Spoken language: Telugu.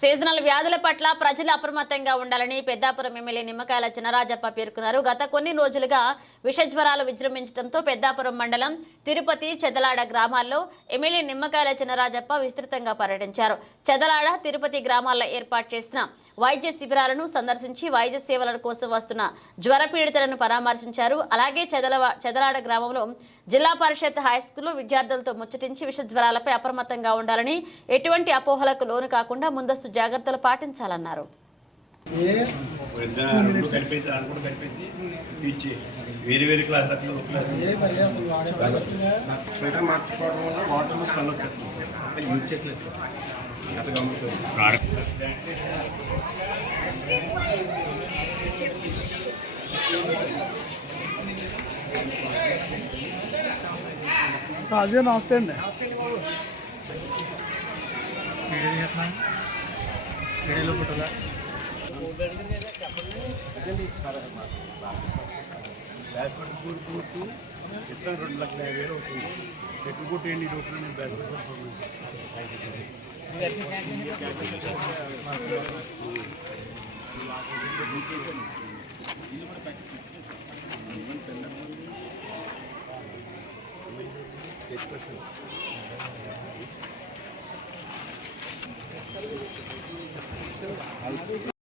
సీజనల్ వ్యాధుల పట్ల ప్రజలు అప్రమత్తంగా ఉండాలని పెద్దాపురం ఎమ్మెల్యే నిమ్మకాయల చినరాజప్ప పేర్కొన్నారు. గత కొన్ని రోజులుగా విషజ్వరాలు విజృంభించడంతో పెద్దాపురం మండలం తిరుపతి చెదలాడ గ్రామాల్లో ఎమ్మెల్యే నిమ్మకాయల చినరాజప్ప విస్తృతంగా పర్యటించారు. చెదలాడ తిరుపతి గ్రామాల్లో ఏర్పాటు చేసిన వైద్య శిబిరాలను సందర్శించి వైద్య సేవల కోసం వస్తున్న జ్వర పీడితులను పరామర్శించారు. అలాగే చెదలాడ గ్రామంలో జిల్లా పరిషత్ హైస్కూల్లో విద్యార్థులతో ముచ్చటించి విషజ్వరాలపై అప్రమత్తంగా ఉండాలని, ఎటువంటి అపోహలకు లోను కాకుండా ముందస్తు జాగ్రత్తలు పాటించాలన్నారు. రాజు నమస్తే అండి. వీడియోలో పుట్టదా బ్యాక్వర్డ్ కూర్చు ఎట్లా 2,50,000 అవుతుంది. పెట్టుకుంటే ఎన్ని రోజులు నేను బ్యాక్వర్డ్